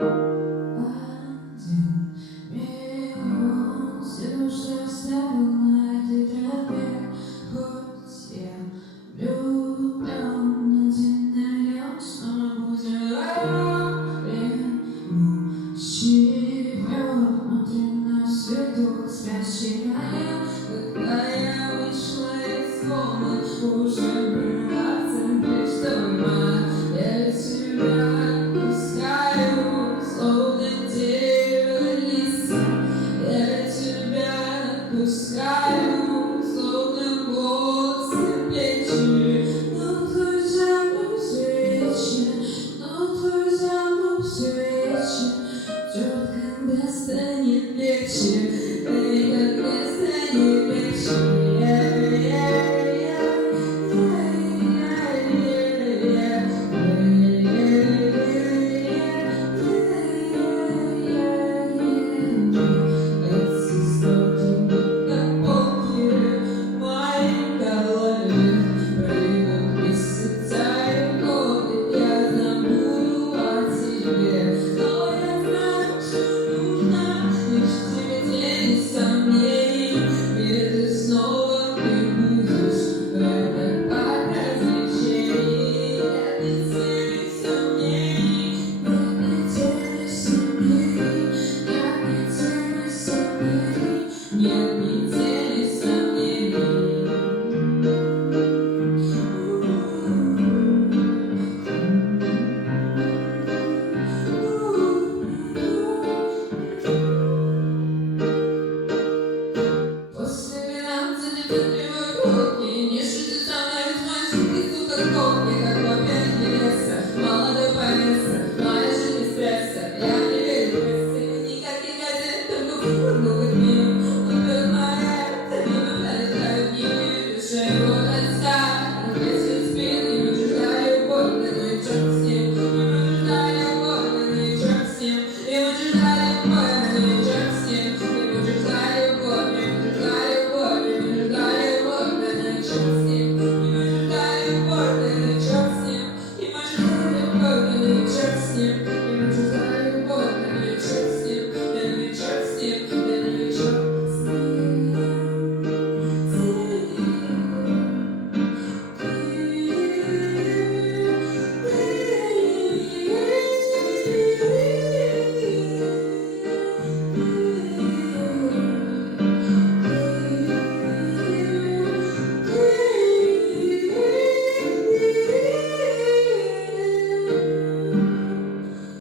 Один миллион всего, что оставил на этой тропе. Хоть я влюблен, 1 миллион снова будет рядом. Живет внутри нас светлых спящий район. Когда я вышла из комы, уже была в центре шторма. Я тебя пускаю, словно дерево лиса. Я тебя пускаю, словно голос на плечи. Но твой запах вечен, но твой запах вечен. Ждет, когда станет легче, когда станет легче.